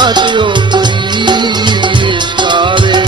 सुगात्यो पुरी कावे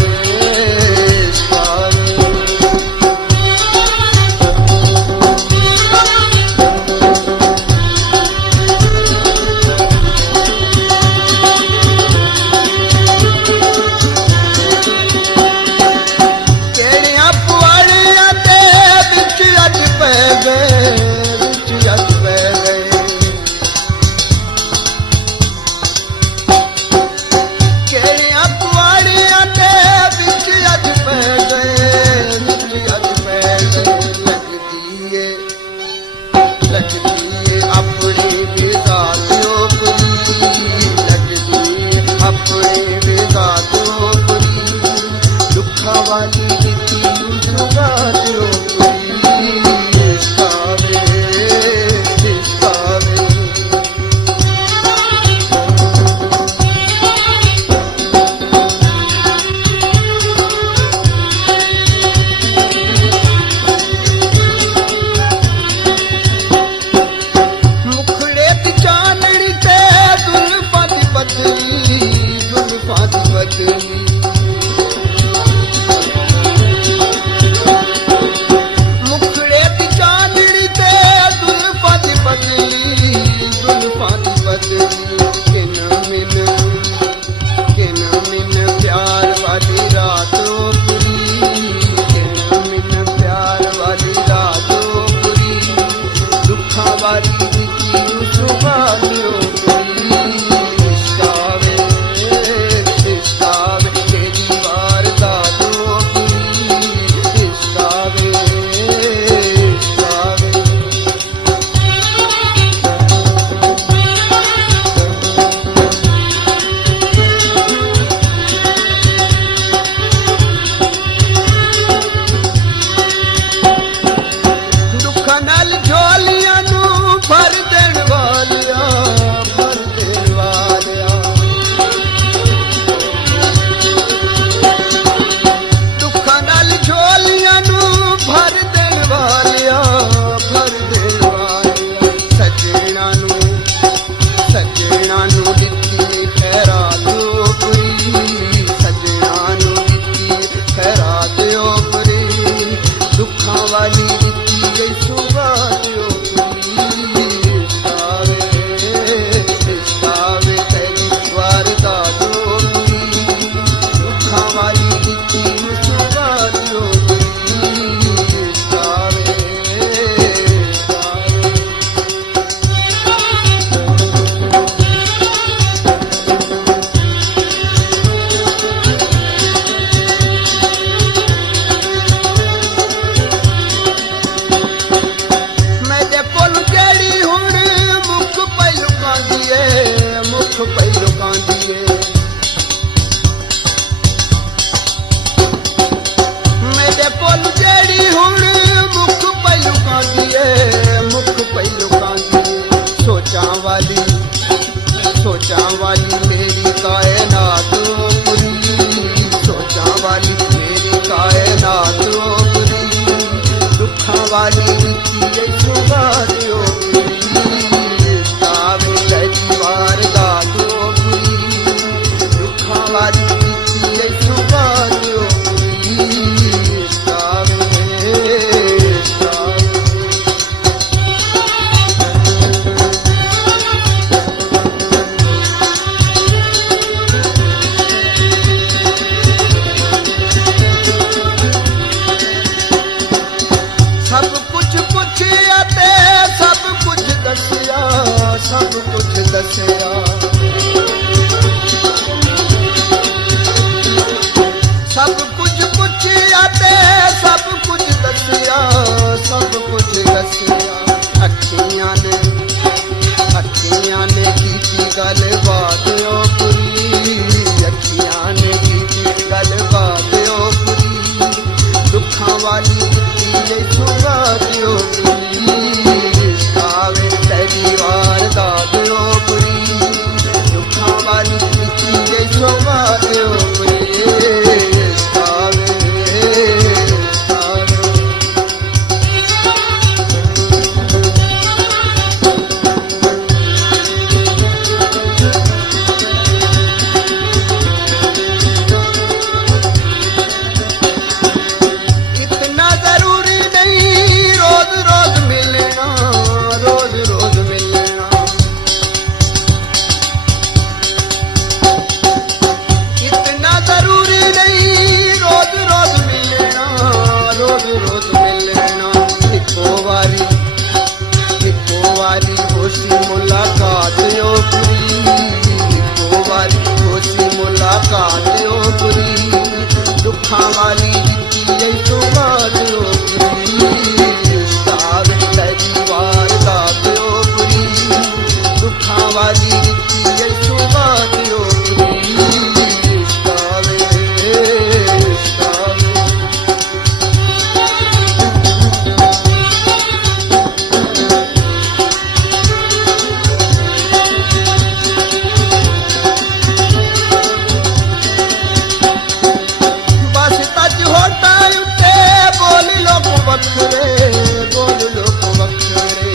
ਦੁੱਖਾਂ ਵਾਲੀ ਦਿੱਤੀ ਐ ਸੁਭਾਗ ਓਪਰੀ ਇਸ਼ਕਾਵੇ ਤੇਰੀ ਵਾਰ ਦਾਤ ਓਪਰੀ ਦੁੱਖਾਂ ਵਾਲੀ ਦਿੱਤੀ ਐ ਸੁਭਾਗ ਓਪਰੀ ਇਸ਼ਕਾਵੇ ਇਸ਼ਕਾਵੇ ਵੱਖਰੇ ਬੋਲ ਲੋਕ ਵੱਖਰੇ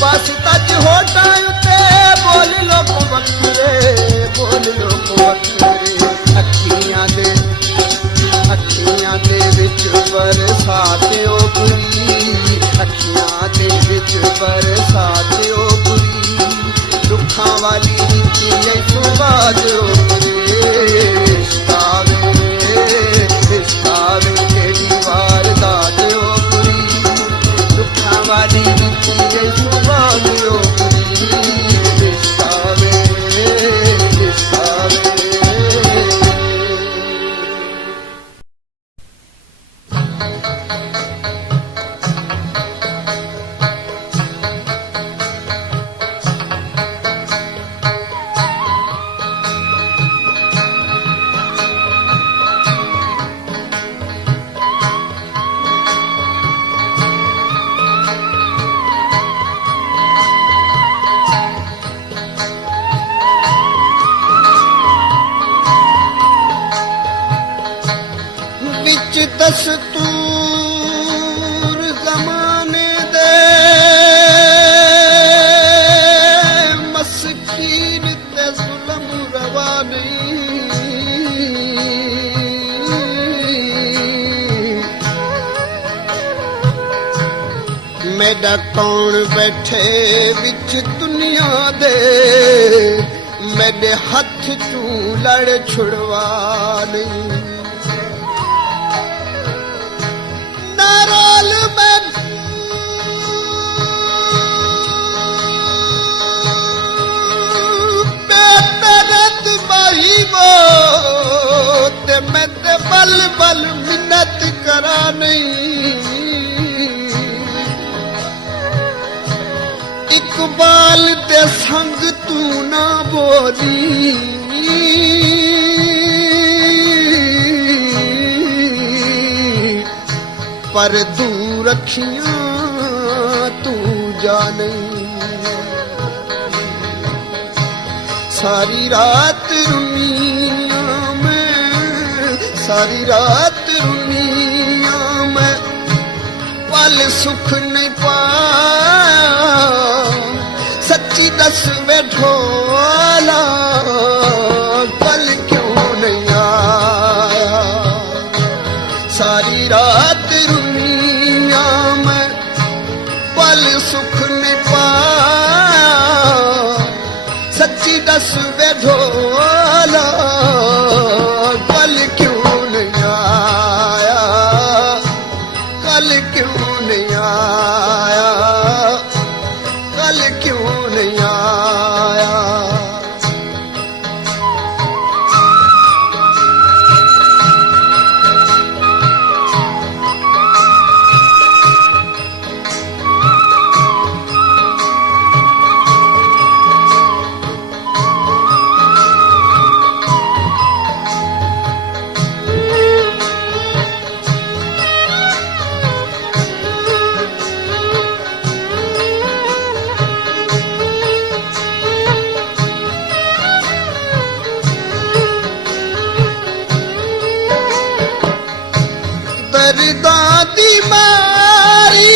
ਬਸ ਤੱਜ ਹੋਟਾਂ ਉੱਤੇ ਬੋਲ ਲੋਕ ਵੱਖਰੇ ਬੋਲ ਲੋਕ ਵੱਖਰੇ ਅੱਖੀਆਂ ਦੇ ਵਿੱਚ ਬਰਸਾਤ ਓਪਰੀ ਅੱਖੀਆਂ ਦੇ ਵਿੱਚ ਬਰਸਾਤ ਓਪਰੀ ਦੁੱਖਾਂ ਵਾਲੀ ਦਿੱਤੀ ਐ ਸੁਭਾਗ ਓਪਰੀ ਇਸ਼ਕਾਵੇ ਤੇਰੀ ਵਾਰ ਦਾਤ ਓਪਰੀ ਦੁੱਖਾਂ ਵਾਲੀ ਦਿੱਤੀ ਐ ਸੁਭਾਗ ਓਪਰੀ ਇਸ਼ਕਾਵੇ ਇਸ਼ਕਾਵੇ ਵਿੱਚ ਦਸਤੂਰ ਜ਼ਮਾਨੇ ਦੇ ਮਸਕੀਨ ਤੇ ਜ਼ੁਲਮ ਰਵਾ ਨਹੀਂ ਮੇਰਾ ਕੌਣ ਬੈਠੇ ਵਿੱਚ ਦੁਨੀਆ ਦੇ ਮੇਰੇ ਹੱਥ ਚੋਂ ਲੜ ਛੁੜਵਾ ਨਹੀਂ ਨਾਰਾਲ ਮੈਂ ਬੇਤਰਤ ਮਾਹੀ ਵੋ ਤੇ ਮੈਂ ਤੇ ਬਲ ਬਲ ਮਿੰਨਤ ਕਰਾਂ ਨਹੀਂ ਇਕਬਾਲ ਦੇ ਸੰਗ ਤੂੰ ਨਾ ਬੋਲੀ ਪਰ ਦੂਰ ਅੱਖੀਆਂ ਤੂੰ ਜਾਣੇ ਸਾਰੀ ਰਾਤ ਰੁਨੀਆਂ ਮੈਂ ਸਾਰੀ ਰਾਤ ਰੁਨੀਆਂ ਮੈਂ ਪਲ ਸੁਖ ਨਹੀਂ ਪਾਇਆ ਸੱਚੀ ਦੱਸ ਵੇ ਢੋਲਾ ਪਲ ਕਿਉਂ ਨਹੀਂ ਆਇਆ ਸਾਰੀ ਰਾਤ ਰੁਨੀਆਂ ਮੈਂ ਪਲ ਸੁਖ ਨਹੀਂ ਪਾਇਆ ਸੱਚੀ ਦੱਸ ਵੇ ਢੋਲਾ ਪਲ ਕਿਉਂ ਨਹੀਂ ਆਇਆ ਕੱਲ ਕਿਉਂ ਨਹੀਂ ਆਇਆ ਕੱਲ ਕਿਉਂ ਨਹੀਂ ਆਇਆ ਦਰਦਾਂ ਦੀ ਮਾਰੀ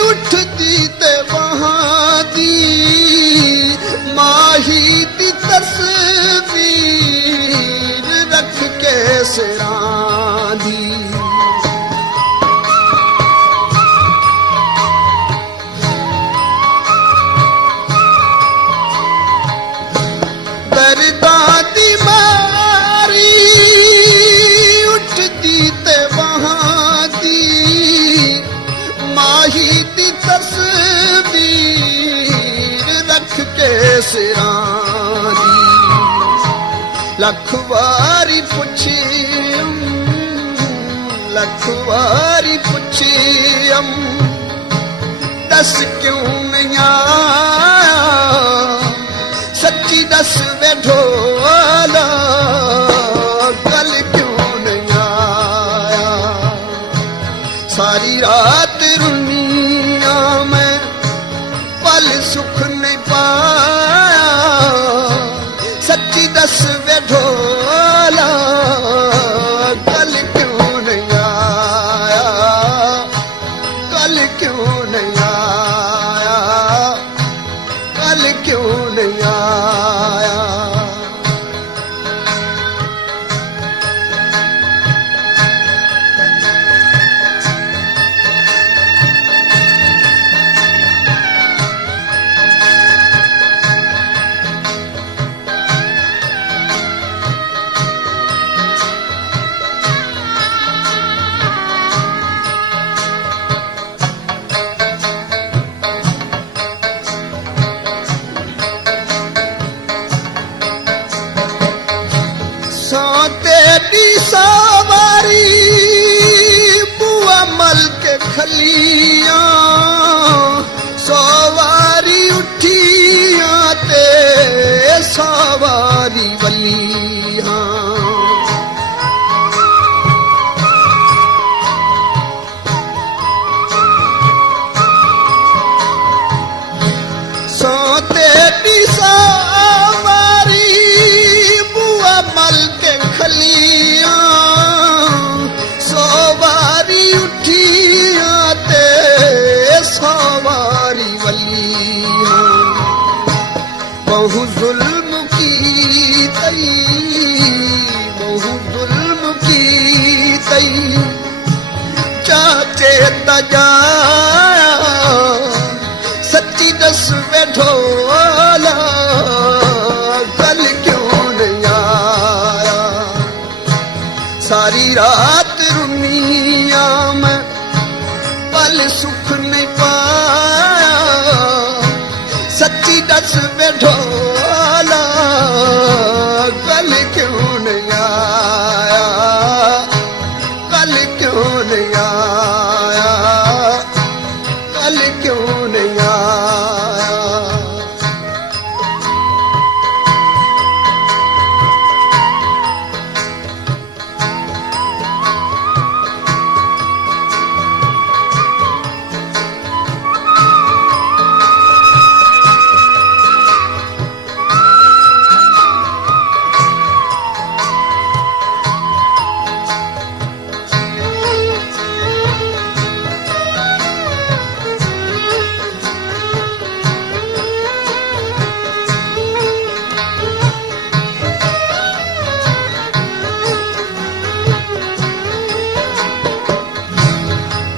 ਉੱਠਦੀ ਤੇ ਵਹਾਂ ਦੀ ਮਾਹੀ ਦੀ ਤਸਵੀਰ ਰੱਖ ਕੇ ਸਿਰਾਂ ਦੀ ਦਰਦਾਂ ਦੀ ਮਾਰੀ ਉੱਠਦੀ ਤੇ ਵਹਾਂ ਦੀ ਮਾਹੀ ਦੀ ਤਸਵੀਰ ਰੱਖ ਕੇ ਸਿਰਾਂ ਦੀ लख वारी पुछियम, लख वारी पुछियम, दस क्यों नहीं आया, सच्ची दस वे ढोला, कल क्यों नहीं आया। सारी रात रुनिया मैं पल सुख नहीं पाया, सच्ची दस वे ढोला, कल क्यों नहीं आया, कल क्यों नहीं आया, कल क्यों नहीं आया। तेरी सवारी बुआ मल के खलियां, सवारी उठियां ते सवारी वलियां। सो तेरी सवारी बुआ मल के खलियां, सवारी उठियां ते सवारी वलियां। बहु जुल्म की तई, बहु जुल्म की तई, चाचे तजाया, सच्ची दस वे ढोला, कल क्यों नहीं आया। सारी रात रुनिया मैं पल सुख नहीं पाया, सच्ची दस वे ढोला, कल क्यों नहीं आया, कल क्यों नहीं आया, कल क्यों नहीं आया।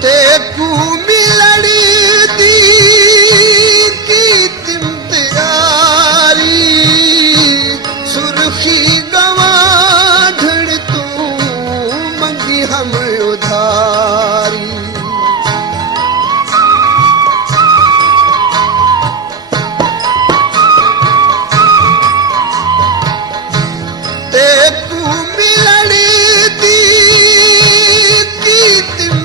तेकू मिलड़ दी की तिम तैयारी, सुर्खी गवाढ़ तू मंगी हम उधारी। तेकू मिलड़ दी की तिम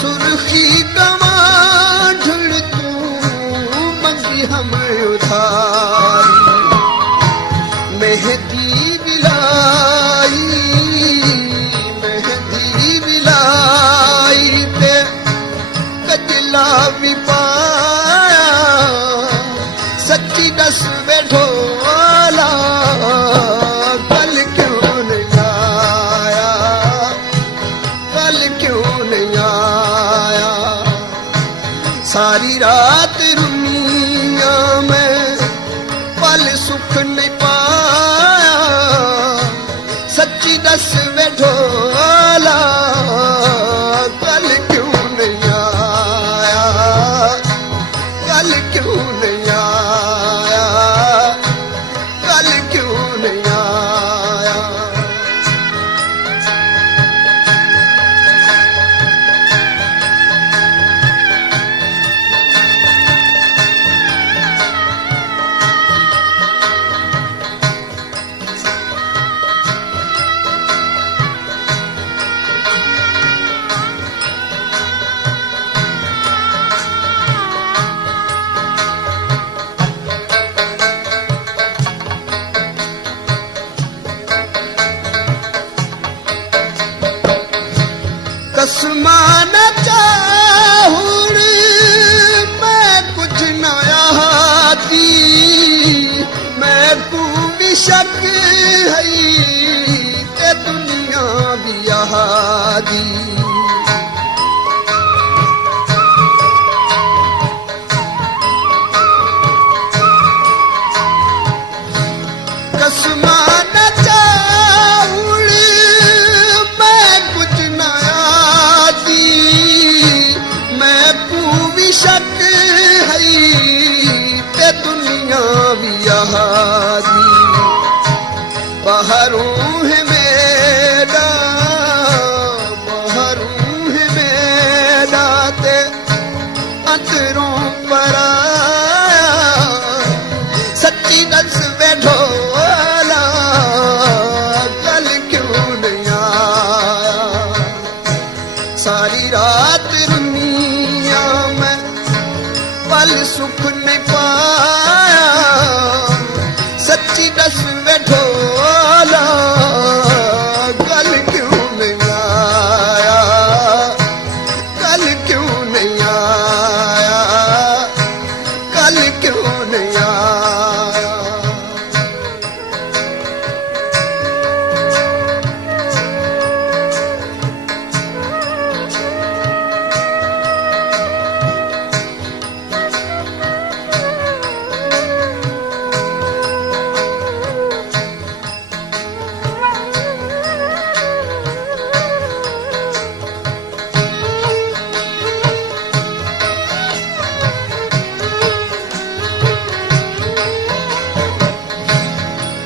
सुर्खी गवाढ़ तू मंगी हम उधारी। मेहंदी बिलाई, मेहंदी बिलाई ते कजला भी पाया, सच्ची दस वे ढोला, कल क्यों नहीं आया, कल क्यों नहीं आया। सारी रात रुनिया में पल सुख नहीं पाया, सच्ची दस वे ढोला, कल क्यों नहीं आया, कल क्यों नहीं आया, कल क्यों नहीं आया। कसमां न चाहुण मैं कुछ न आती मैं को भी शक है ते दुनिया भी आदी कसमां न चाहुण मैं कुछ न आती मैं को भी शक है ते दुनिया भी आदी बहरूं है मेरा ते अंदरों पराया सच्ची दस बैठोला कल क्यों नहीं आया सारी रात दुनिया में पल सुख नहीं पाया सच्ची दस बैठोला कल क्यों नहीं आया कल क्यों नहीं आया कल क्यों नहीं आया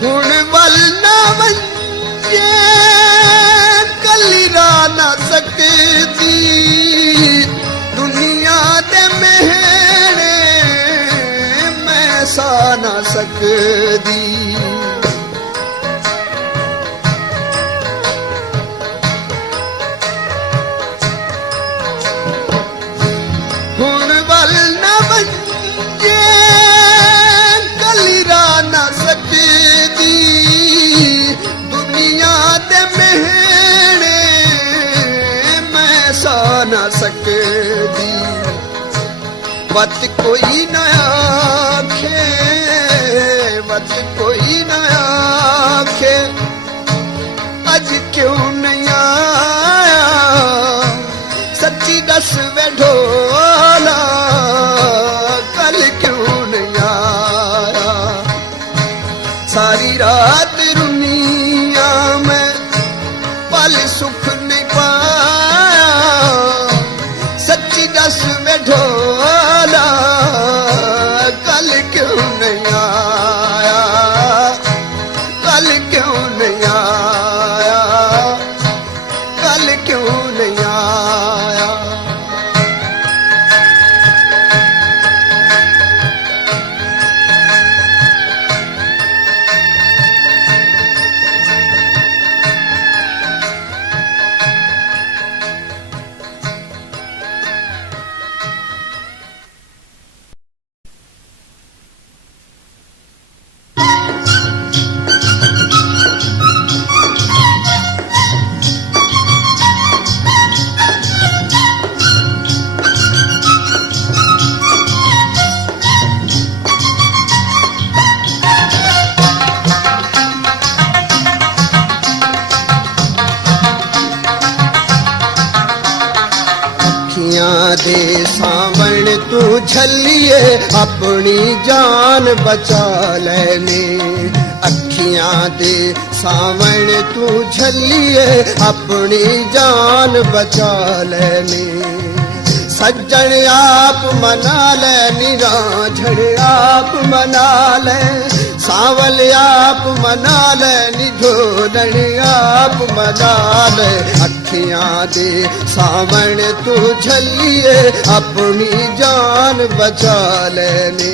हुण वल न वंजे कली रा न सकती दुनिया दे मेहणे मैं सा न सकदी हुण वल न वंजे कली रा न सकदी दुनिया दे मेहणे मैं सा न सकदी वत कोई न आखे वत कोई न आखे अज क्यों नहीं आया सच्ची दस बैठोला कल क्यों नहीं आया सारी रात दुनिया में पल सुख नहीं पाया सच्ची दस बैठोला कल क्यों नहीं आया कल क्यों नहीं आया कल क्यों नहीं आया अखियां दे सावण तू झलिए अपनी जान बचा लेने अखियां दे सावण तू झलिए अपनी जान बचा लेने सज्जन आप मना ले निराझड़ आप मना ले सावल आप मना ले निधोलन आप मना ले अखियां दे सावण तू झलिए अपनी जान बचा लेने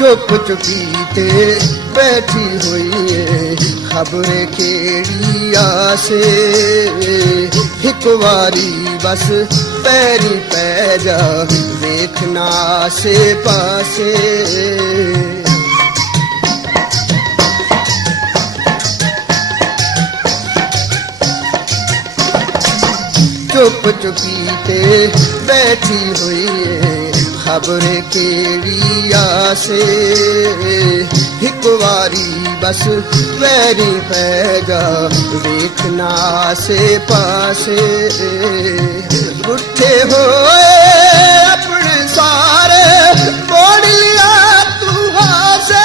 चुप चुपीते बैठी हुई है खबरें केड़ी आसे एक वारी बस पैरी पै जा देखना आसे पासे चुप चुपीते बैठी हुई है खबर केड़ी आसे एक वारी बस पैरी पै जा देखना आसे पासे उठे होए अपने सारे मोड़ लिया तू हासे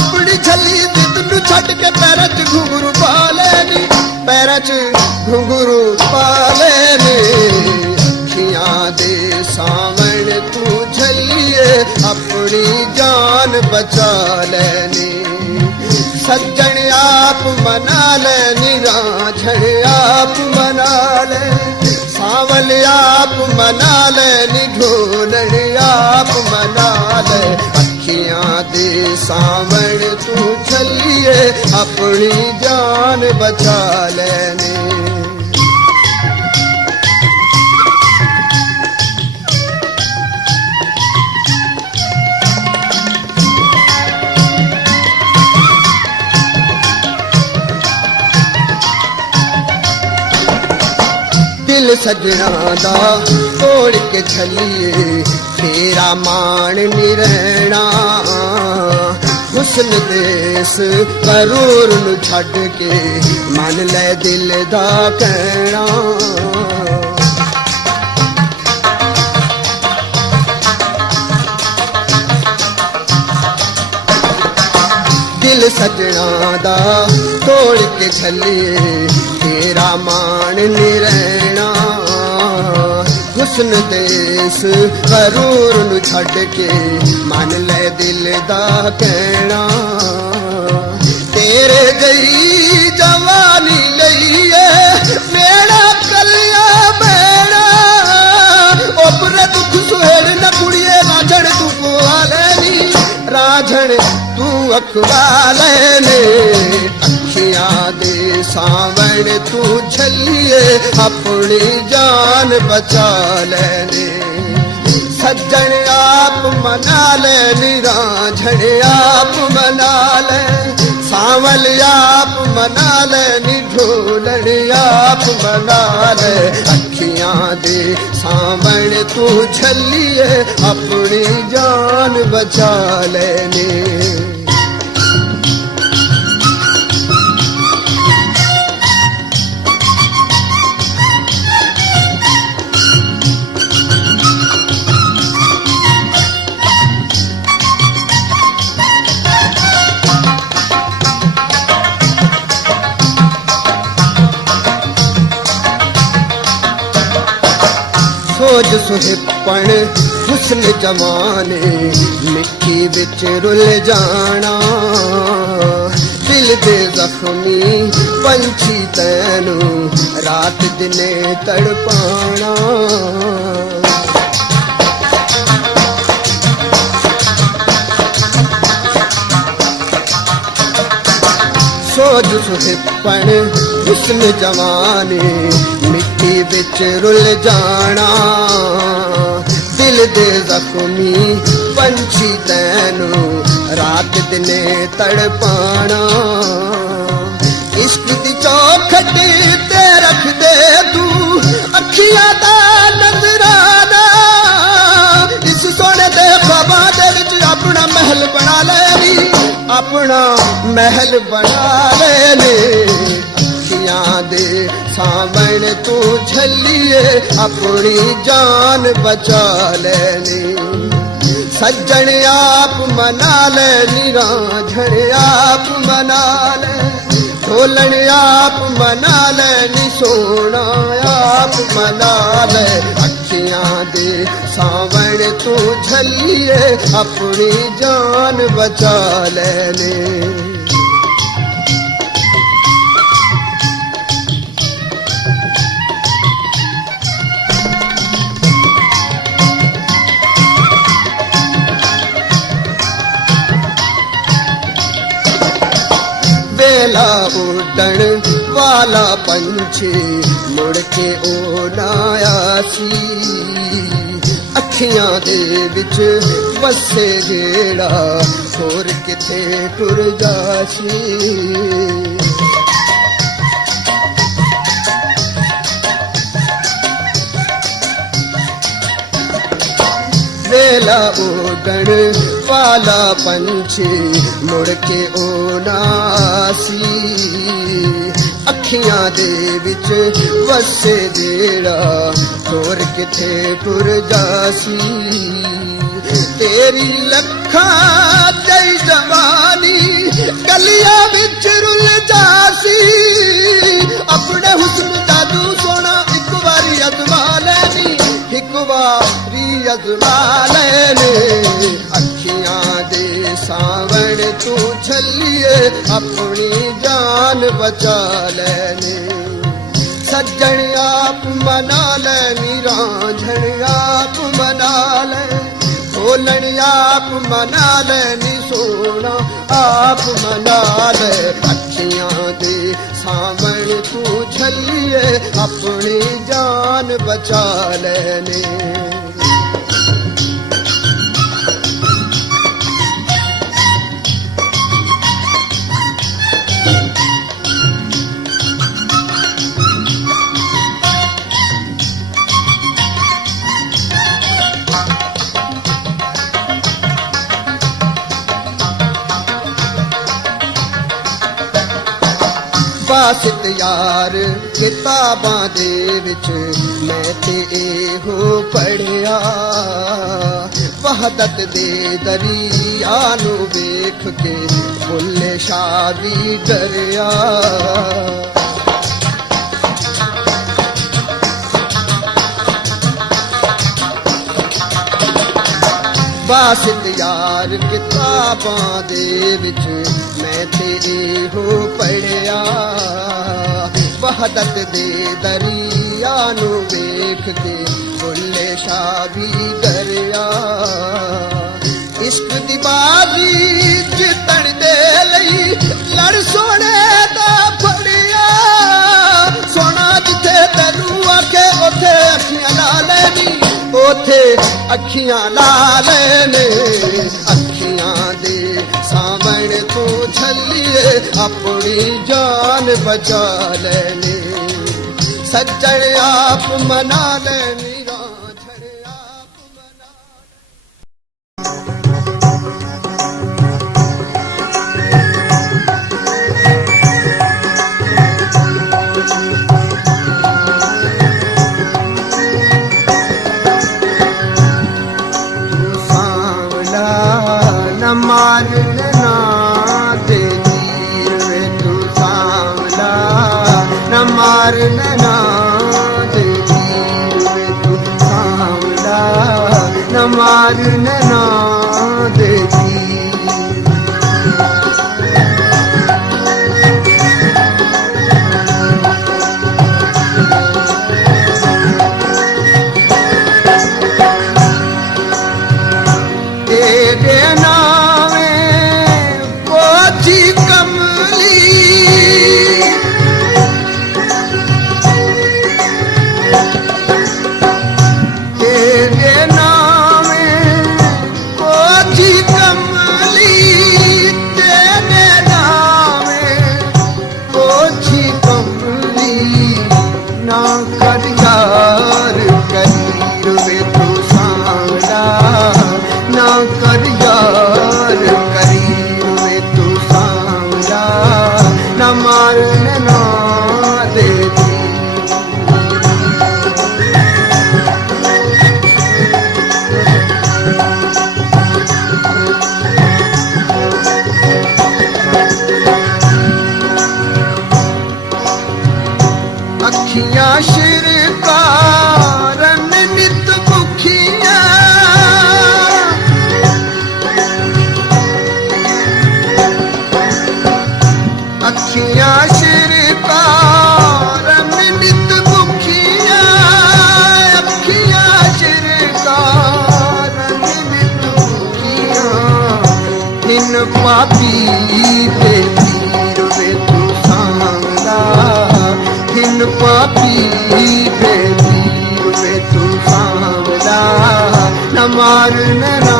अपनी झली दिल छट के पैर च घुंघरू पा लेनी पैर च घुंघरू पा लेने अखियां दे सावण तू झलिए अपनी जान बचा लेनी सज्जन आप मना लेनी राझण आप मना ले सावल आप मना लेनी ढोलन आप मना ले अखियां दे सावण तू झलिए अपनी जान बचा लेनी दिल सजना दा तोड़ के छलिए तेरा मान नी रहना हुस्न देस करूर नु छड़ के मन ले दिल दा कहना दिल सजना दा तोड़ के छलिए तेरा मान नी रहना हुस्न देस करूर नु छड़ के मन ले दिल दा कहना तेरे गई जवानी लईए मेरा कलिया मेरा ओपरे दुख सुहेड़ न कुड़िए राझण तू कुआले नी राझण तू अखवाले ने अखियां दे सावण तू झलिए अपनी जान बचा लेने सज्जन आप मना लेनी राझण आप मना ले सावल आप मना लेनी ढोलन आप मना ले अखियां दे सावण तू झलिए अपनी जान बचा लेने सोज सुहिपण हुस्न जमाने मिट्टी विच रुल जाना दिल दे जख्मी पंछी तैनू रात दिने तड़पाना सोज सुहिपण हुस्न जमाने मिट्टी विच रुल जाना दिल दे जख्मी पंछी तैनू रात दिने तड़पाना इश्क दी चौखट ते रख दे तू अखियां दा नजराना इस सोने दे ख्वाबां दे विच अपना महल बना लेनी अपना महल बना लेने अखियां दे सावण तू झलिए अपनी जान बचा लेनी सज्जन आप मना लेनी राझण आप मना ले ढोलन आप मना लेनी सोना आप मना ले अखियां दे सावण तू झलिए अपनी जान बचा लेने वेला उडण ਵਾਲਾ ਪੰਛੀ ਮੁੜ ਕੇ ਉਹ ਨਾ ਆਸੀ ਅੱਖੀਆਂ ਦੇ ਵਿੱਚ ਵਸੇ ਗੇੜਾ ਹੋਰ ਕਿਥੇ ਟੁਰ ਜਾਸੀ ਵੇਲਾ ਉਡਣ ਵਾਲਾ ਪੰਛੀ ਮੁੜ ਕੇ ਉਹ ਨਾ ਆਸੀ ਅੱਖੀਆਂ ਦੇ ਵਿੱਚ ਵਸੇ ਜਿਹੜਾ ਹੋਰ ਕਿਥੇ ਟੁਰ ਜਾਸੀ ਤੇਰੀ ਲੱਖਾਂ ਜਈ ਜਵਾਨੀ ਗਲੀਆਂ ਵਿੱਚ ਰੁੱਲ ਜਾਸੀ ਆਪਣੇ ਹੁਸਨ ਜਾਦੂ ਸੋਨਾ ਇੱਕ ਵਾਰੀ ਅਜ਼ਮਾ ਲੈਣੀ ਇੱਕ ਵਾਰੀ ਅਜ਼ਮਾ ਲੈਣੇ ਅੱਖੀਆਂ ਦੇ ਸਾਵਣ ਤੂੰ ਛੱਲੀਏ ਆਪਣੀ ਜਾਨ ਬਚਾ ਲੈਣੇ ਸੱਜਣ ਆਪ ਮਨਾ ਲੈ ਨੀਰਾਂ ਝਣ ਆਪ ਮਨਾ ਲੈ ਖੋਲਣ ਆਪ ਮਨਾ ਲੈ ਨੀ ਸੋਣਾ ਆਪ ਮਨਾ ਲੈ ਅੱਖੀਆਂ ਦੇ ਸਾਵਣ ਤੂੰ ਛੱਲੀਏ ਆਪਣੀ ਜਾਨ ਬਚਾ ਲੈਣੇ ਬਾਸਿਤ ਯਾਰ ਕਿਤਾਬਾਂ ਦੇ ਵਿੱਚ ਮੈਂ ਤੇ ਇਹੋ ਪੜਿਆ ਵਹਦਤ ਦੇ ਦਰਿਆ ਨੂੰ ਵੇਖ ਕੇ ਬੁੱਲੇ ਸ਼ਾਹ ਵੀ ਡਰਿਆ ਬਾਸਿਤ ਯਾਰ ਕਿਤਾਬਾਂ ਦੇ ਵਿੱਚ ਮੈਂ ਤੇ ਇਹੋ ਪੜਿਆ ਵਹਦਤ ਦੇ ਦਰਿਆ ਨੂੰ ਵੇਖ ਕੇ ਬੁੱਲੇ ਸ਼ਾਹ ਵੀ ਡਰਿਆ ਇਸ਼ਕ ਦੀ ਬਾਜ਼ੀ ਜਿੱਤਣ ਦੇ ਲਈ ਲੜ ਸੋਹਣੇ ਦਾ ਫੜਿਆ ਸੋਨਾ ਜਿੱਥੇ ਤੈਨੂੰ ਆਖੇ ਉੱਥੇ ਅੱਖੀਆਂ ਲਾ ਲੈਣੀ ਉੱਥੇ ਅੱਖੀਆਂ ਲਾ ਲੈਣੇ ਅੱਖੀਆਂ ਦੇ ਸਾਵਣ ਤੂੰ ਛੱਲੀਏ ਆਪਣੀ ਜਾਨ ਬਚਾ ਲੈਣੇ ਸੱਜਣ ਆਪ ਮਨਾ ਲੈਣੀ ਰਾਂਝਣ ਆਪ ਮਨਾ ਮਾਰਨ ਨਾ ਤੇ ਤੀਰ ਵੇ ਤੂੰ ਸਾਵਲਾ ਨਾ ਮਾਰਨ ਨਾ ਤੇ ਤੀਰ ਵੇ ਤੂੰ ਸਾਵਲਾ ਨਾ ਮਾਰਨ ਨਾ ਤੇ ਤੀਰ ਤੇਰੇ ਨਾਵੇਂ ਪੋਚੀ ਕਮਲੀ ਤੇਰੇ ਨਾਵੇਂ ਪੋਚੀ ਕਮਲੀ ਤੇਰੇ ਨਾਵੇਂ ਪੋਚੀ ਕਮਲੀ ਨਾ ਕਰ ਯਾਰ ਕਰੀ ਵੇ ਤੂੰ ਸਾਵਲਾ ਨਾ ਕਰ ਯਾਰ ਕਰੀ ਵੇ ਤੂੰ ਸਾਵਲਾ ਨਾ ਮਾਰਨ ਨਾ ਦੇ ਅੱਖੀਆਂ ਸ਼ਿਰ नैना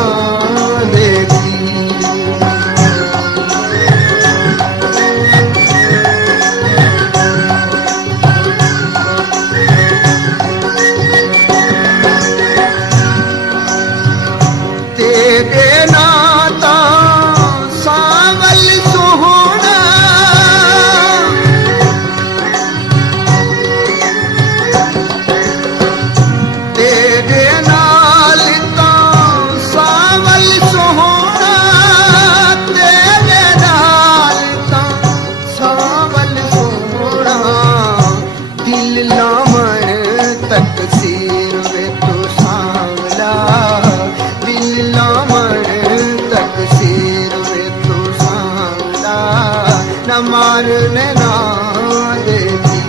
देती। तेरे नाता सावल सोहना, तेरे नाल ता सावल सोहना, तेरे नाल ता सावल सोहना, दिल लावण तकसीर वे तू सांवला, दिल लावण तकसीर वे तू सांवला, न मार नैना देती।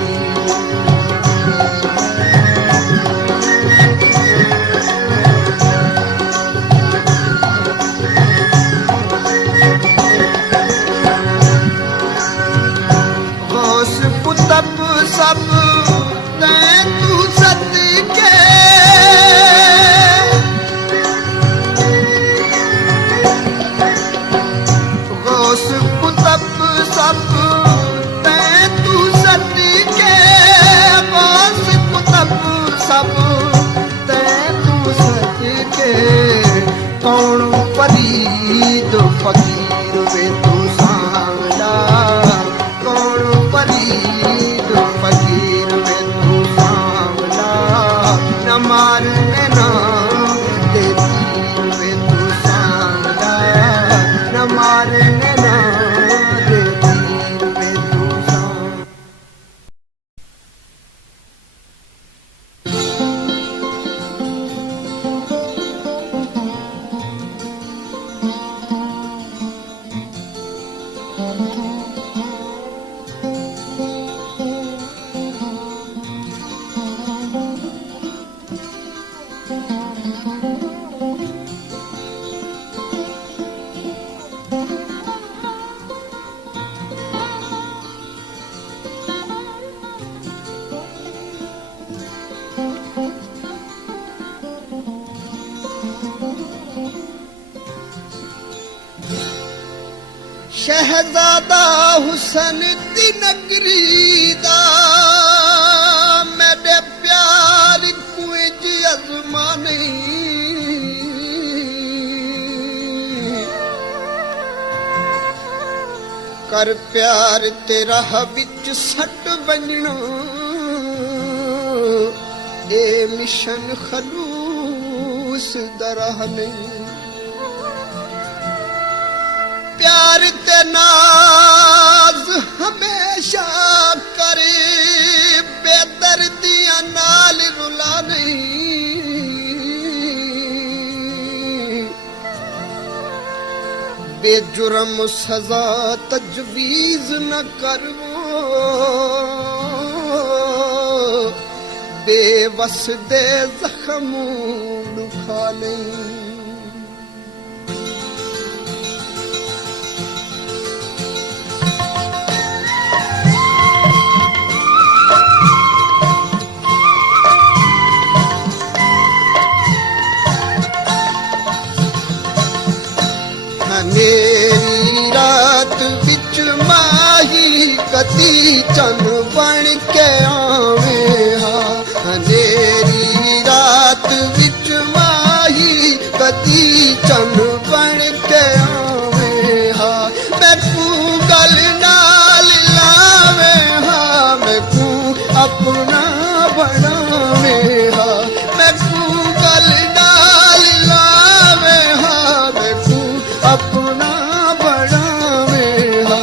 गौस कुतब सब तैं तू सदके, गौस कुतब सब तैं तू सदके, गौस कुतब सब तैं तू सदके, कौन फरीद फकीर वे तू सांवला, कौन फरीद फकीर वे तू सांवला, न मार नैना देती वे तू सांवला, न मार नैना देती वे तू सांवला। शहजादा हुसन दी नगरी दा, मेरे प्यार कुछ अजमाने, कर प्यार तेरा विच सट बजना, ए मिशन खलूस दरह नहीं। प्यार ते नाज हमेशा करे, बेदर्दियां नाल रुला नहीं। बेजुर्म सजा तजवीज न करवो, बेवस दे जख्म दुखा नहीं। मेरी रात बिच माही कदी चन बन के आवे हा, अंधेरी रात बिच माही कदी चन बन के आवे हा, मैनू गल नाल लावे हा, मैनू अपना बनावे हा, मैनू गल नाल लावे हा, मैनू अपना बनावे हा,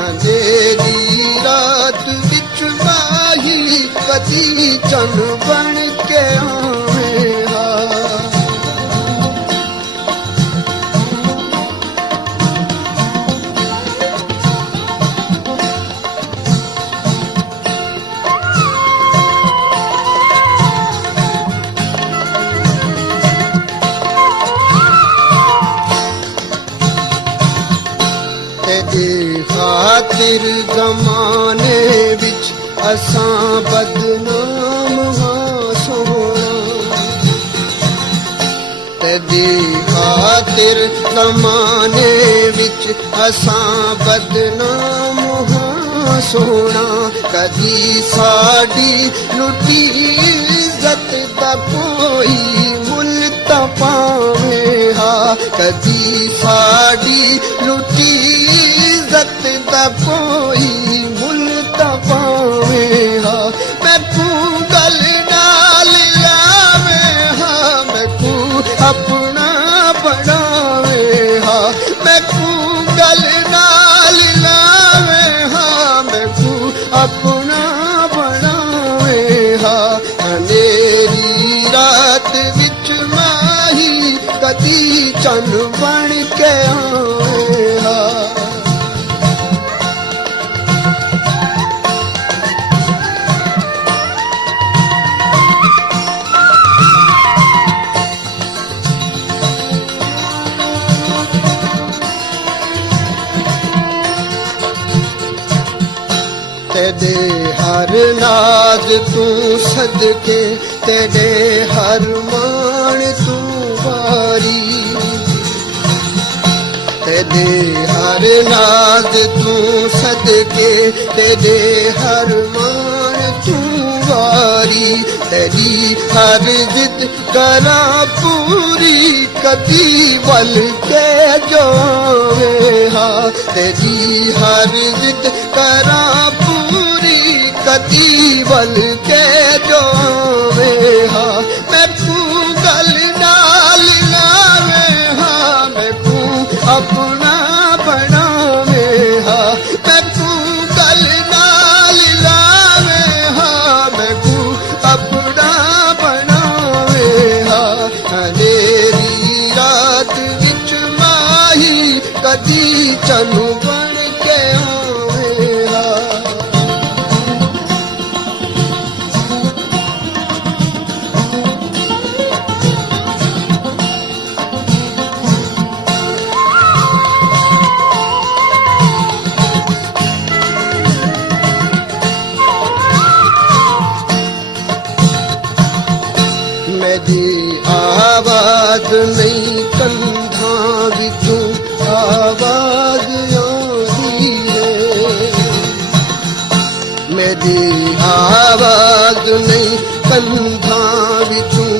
अंधेरी रात बिच माही कदी चन बन के आवे हा। तेरी खातिर जमाने विच असां बदनाम हां सोहना, तेरी फिर ज़माने विच असां बदनाम हां सोना कदी साडी लुटी इज्जत दा कोई मुल तां पावे हा कदी साडी लुटी इज्जत दा कोई मुल तां पावे हा मैनू गल नाल लावे हा मैनू अपना बनावे हा मैनू गल नाल लावे हा मैनू अपना बनावे हा अंधेरी रात विच माही कदी चन बन के आवे हा तेरे हर नाज तू सदके तेरे हर मान तू वारी तेरे हर नाज तू सदके तेरे हर मान तू वारी तेरी हर जिद करा पूरी कदी वल के जावे हा तेरी हर जिद करा पूरी कदी वल के जावे हा मैनू गल नाल लावे हा मैनू अपना बनावे हा मैनू गल नाल लावे हा मैनू अपना बनावे हा अंधेरी रात विच माही कदी चन बन के आवे हा मेरी आवाज नहीं कंधा विचों आवाज आती है मेरी आवाज नहीं कंधा विचों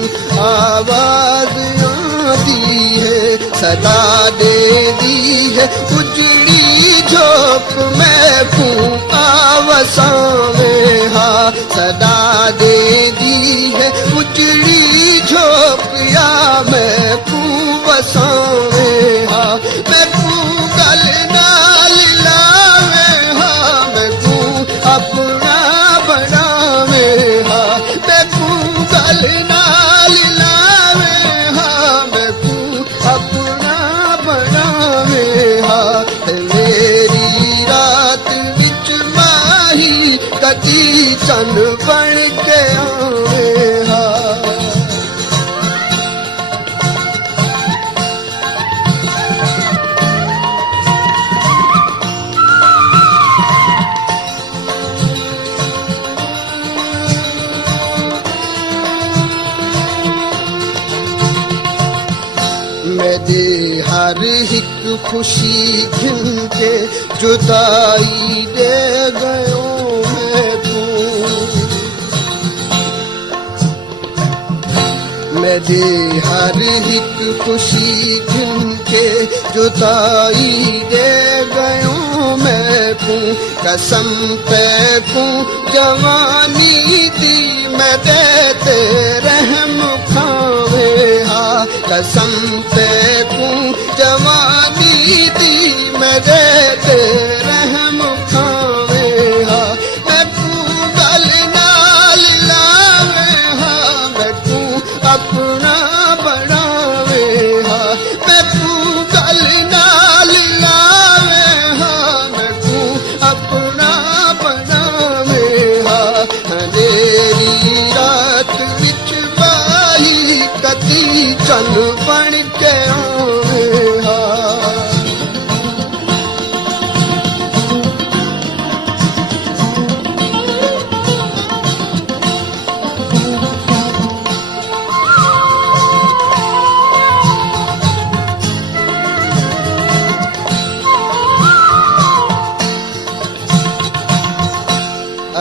आवाज आती है सदा दे दी है उजड़ी झोंक मैं फूं आवसावे हा सदा दे दी है उजड़ी झोंकिया मैं फूं वसावे हा मैं फूं गल नाल लावे हा मैं फूं अपना बनावे हा मैं फूं गल नाल लावे हा मैं फूं अपना बनावे हा मेरी रात विच माही कदी चन बन के आवे हा मेरी हर एक खुशी घिन के जुदाई दे गयो मैं मेरी हर एक खुशी घिन के जुदाई दे गयो मैं कसम पे जवानी दी मैं देते रहम खावे हा कसम पे जवानी दी मैं देते रहम खावे हा मैं तू गल नाल लावे हा मैं तू अपना बनावे हा मैं तू गल नाल लावे हा मैं तू अपना बनावे हा अंधेरी रात विच बाही कदी चन बन के आवे हा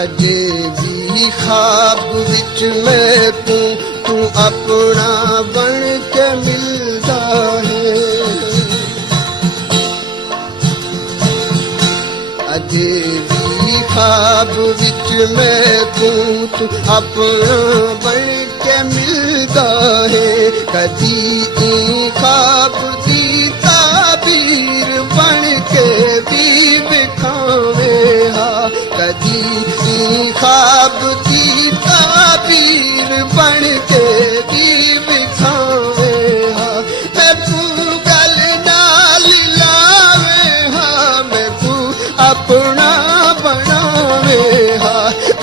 अजे भी ख्वाब विच मैं तू अपना बन के मिलदा है। अजे भी ख्वाब विच मैं तू अपना बन के मिलदा है। कदी ई ख्वाब दी ताबीर बन के भी विखावे हा। कदी ई ख्वाब दी ताबीर बन के भी विखावे हा। मैं तू गल नाल लावे हा, मैं तू अपना बनावे हा।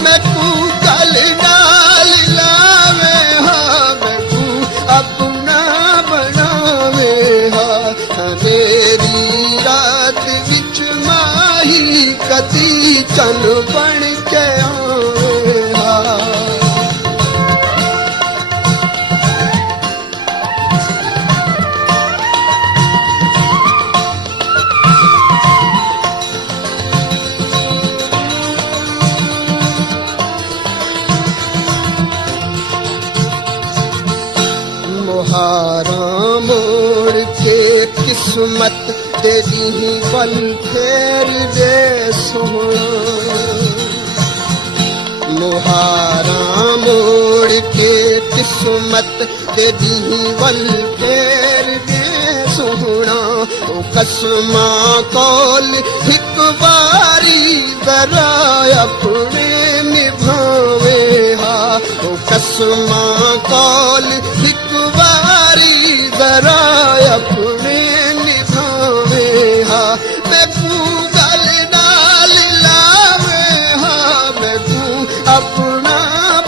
मैं तू गल नाल लावे हा, मैं तू अपना बनावे हा। मेरी रात विच माही कदी चन बन के आवे हा। मुहारा मोड़ के किस्मत तेरी ही बल फेर दे सोहना। मुहारा मोड़ के किस्मत तेरी ही बल फेर दे सोहना। ओ कसमा कौल हिक बारी दरा अपने निभावे हा। ओ कसमा कौल हिक बारी दरा अपने निभावे हा। मैं तू गल नाल लावे हा, मैं तू अपना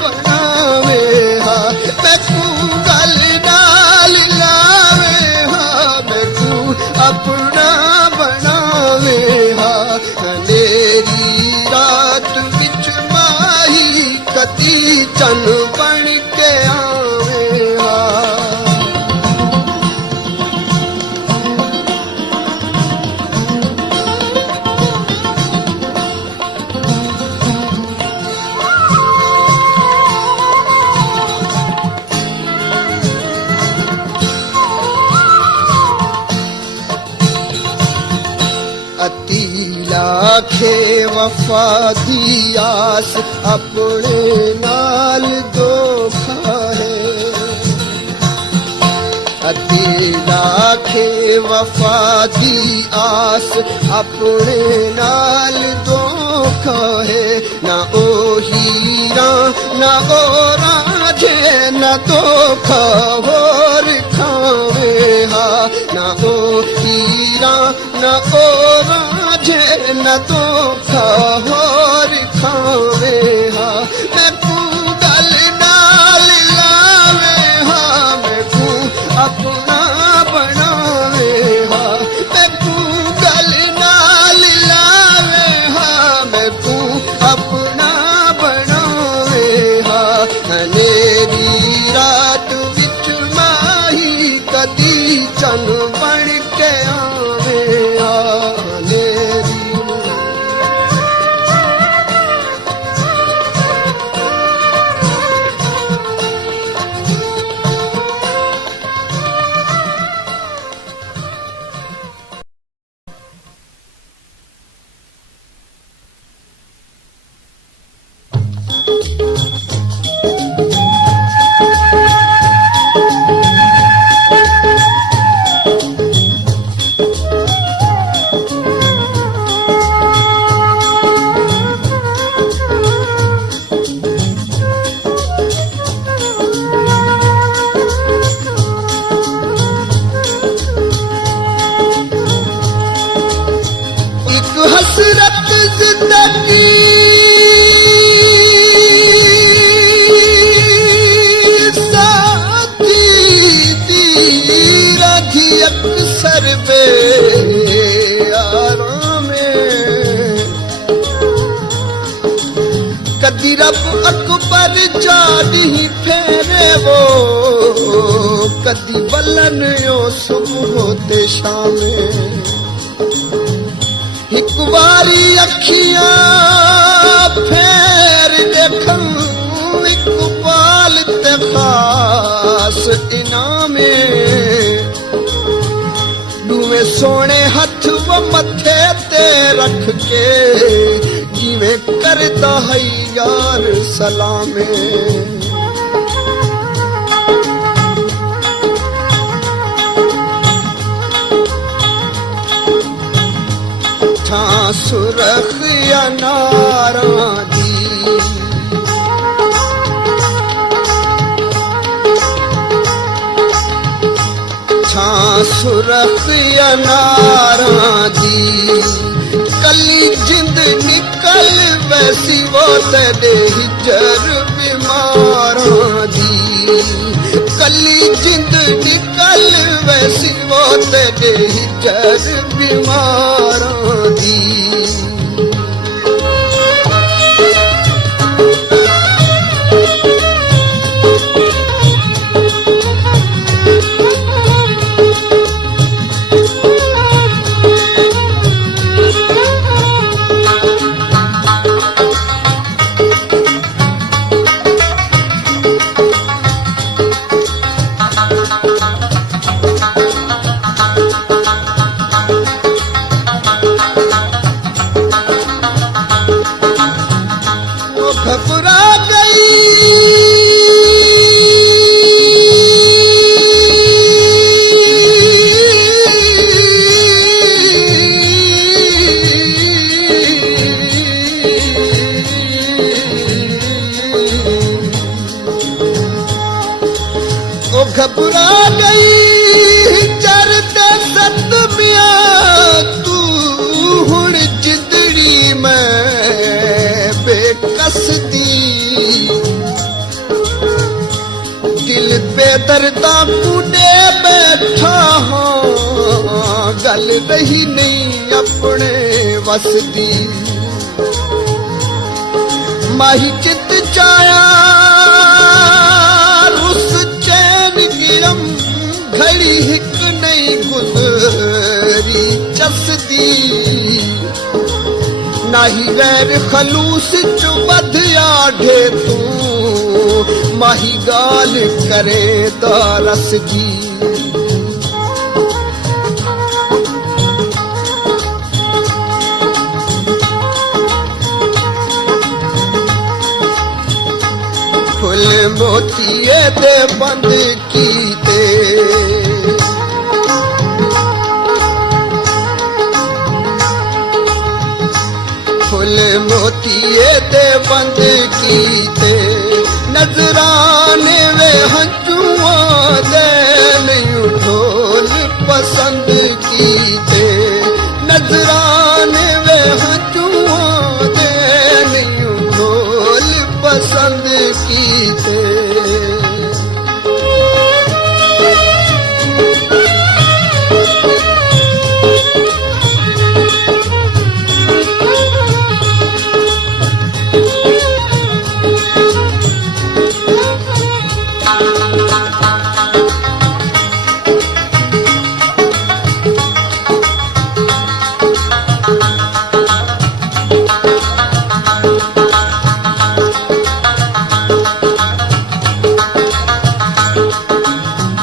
बनावे हा। मैं तू गल नाल लावे हा, मैं तू अपना बनावे हा। अंधेरी रात विच माही कदी चन बन के आवे हा। लाखे वफा दी आस अपने नाल धोखा है। अति लाखे वफा दी आस अपने नाल धोखा है। ना ओ हीरा ना ओ राझे ना धोखा होर खावे हा। ना ओ हीरा ना ओ राझे न धोखा होर खावे हा। मैं तू गल नाल लावे हा, मैं तू अपना बनावे हा। मैं तू गल नाल लावे हा, मैं तू अपना बनावे हा। अंधेरी रात विच माही कदी चन बन के आवे हा। हसरत जिंदगी साथी दी रखी अक्सर बे आराम कदी रब अकबर जानी फेरे वो कदी बलन यो सुबह होते शामे एक बारी अखियां फेर सोने हथ वो मथे ते रख के जिवें करदा है यार सलामे सुरख अनारा दी सुरख अनारा दी कली जिंद निकल वैसी वो तेरे हिजर बीमारा दी कली जिंद निकल वैसी वो तेरे हिजर बीमारा दी घबरा गई चरते सतमिया तू हुण जिंदड़ी में बेकसदी दिल बेदर्दा कूड़े बैठा हाँ गल रही नहीं अपने वसदी माही चित चाया रुस चैन गिरम घड़ी हिक नहीं गुजरी चसदी नाही गैर खलूस चो बधिया ढे तू माही गाल करे दारस जी फुल मोतिये दे बंद कीते फुल मोतिये दे बंद कीते नजराने वे हंजुआ दे नहीं ढोल पसंद कीते नजराने वे हंजुआ दे नहीं ढोल पसंद कीते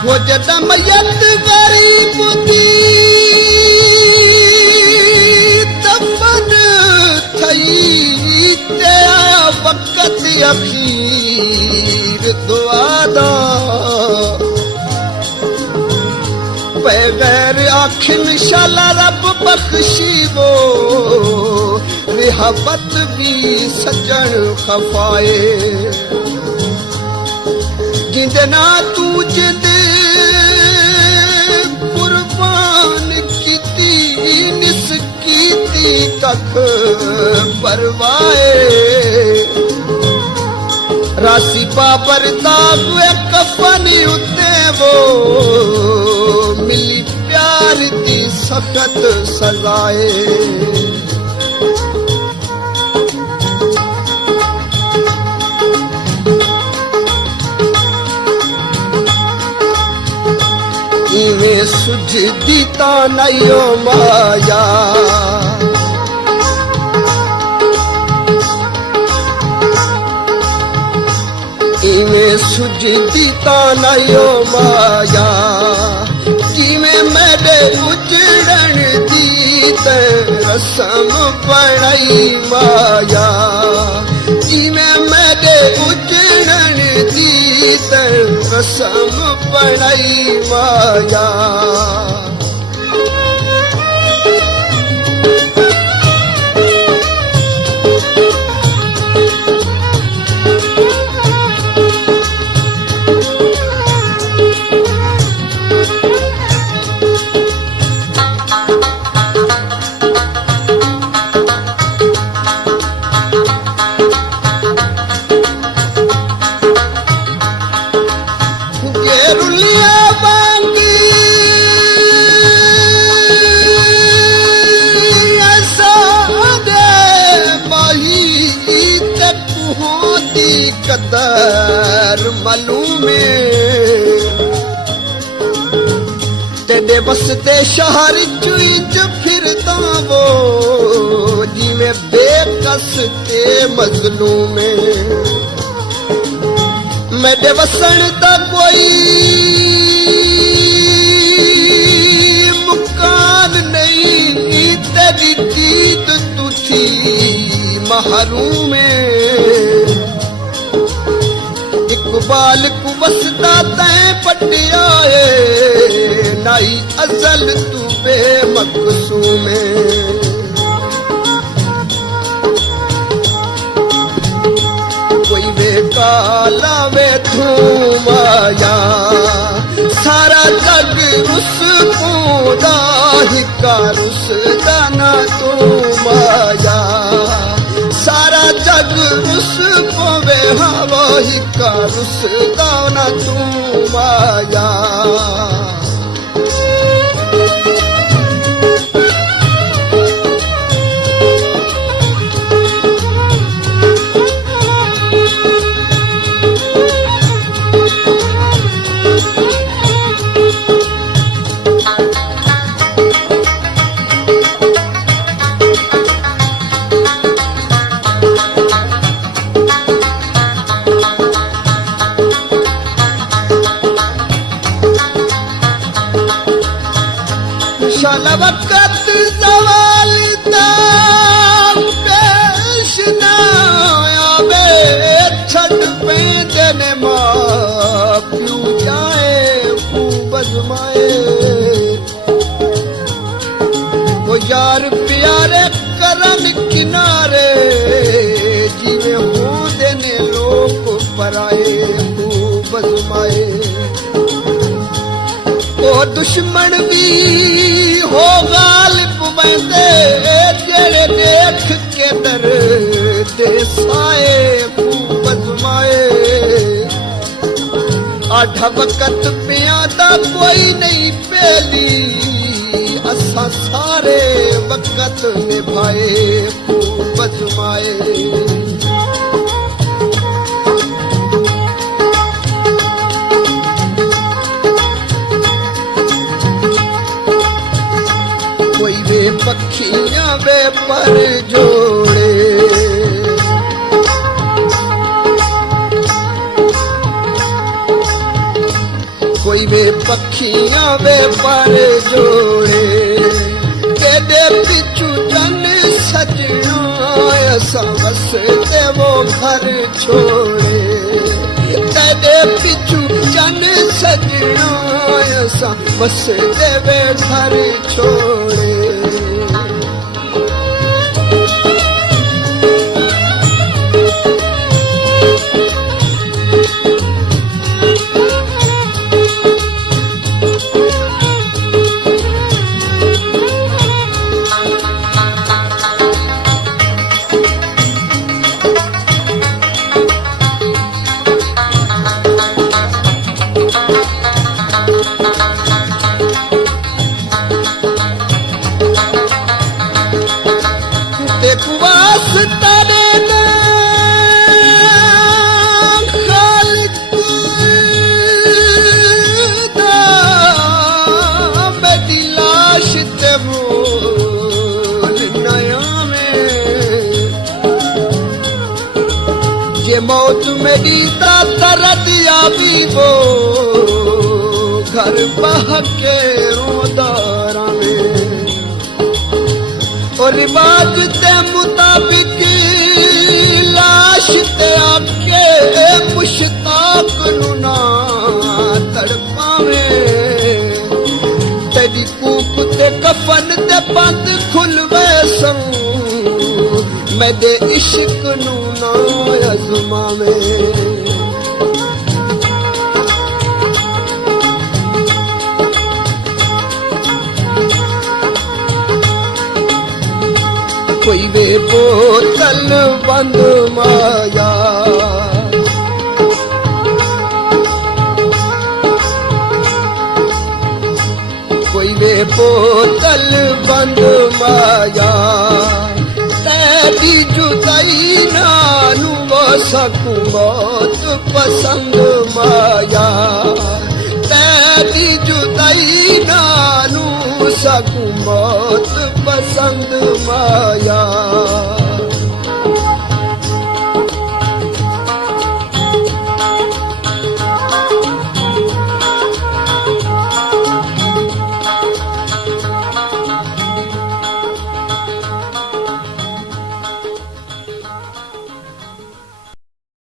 वो जदा मैयत गरीब दी दफन थई ते आया वक्त अखीर दुआ दा बगैर आखिन शाला रब बख्शी वो रिहाबत भी सजन खफाए जिंदना तू जिंद कुर्बान कीती निस कीती तक परवाए रासी बाबर दाग कफन उते वो मिली प्यार दी सख्त सजाए इवें सुझदी ता नयो माया इवें सुझदी ता नयो माया जिवें मेरे उजड़न दी ते रसम पड़ाई माया जिवें मेरे उजड़न दी ते रसम पड़ाई माया कदर मालूमे तेरे बसते शहर चुईच फिरदा वो जिवें बेकस ते मजलूमे मेरे वसन दा कोई मुकान नहीं तेरी दीद तू थी महरूमे इकबाल को वसदा तैं पटिया नाई अजल तू बेमकसूमे कोई वे काला वे धूमाया सारा जग रुस पूदा हिका रुस दाना तू माया सारा जग रुस पोवे हवा हिका रुस दाना तू माया शाला वक़्त सवाल पेश न आवे छड़ पैंदे ने मां प्यू जाए खूब अजमाए वो यार प्यारे करन किनारे जिवें होंदे ने लोग पराए खूब अजमाए ओ दुश्मन भी हो गालिब बंदे जेड़े देख के डर दे साए खूब अजमाए आठा वक़्त पिया दा कोई नहीं पहली असा सारे वक़्त निभाए खूब अजमाए कोई वे पखियां वे पर जोड़े कोई वे पखियां वे पर जोड़े तेरे पिछू जन सजना ऐसा वसते वो घर छोड़े तेरे पिछू जन सजना ऐसा वसते वे घर छोड़े मौत मेरी तरदिया भी वो घर बह के रिवाज ते मुताबिक लाश ते आके मुश्ताक नू ना तड़पावे तेरी कूक ते कफन ते बंद खुलवे सं मेरे इश्क नू ना अजमावे कोई वे बोतल बंद माया कोई वे बोतल बंद माया तेरी जुदाई नानू वो सकूं बहुत पसंद माया तेरी जुदाई नानू सकूं बहुत पसंद माया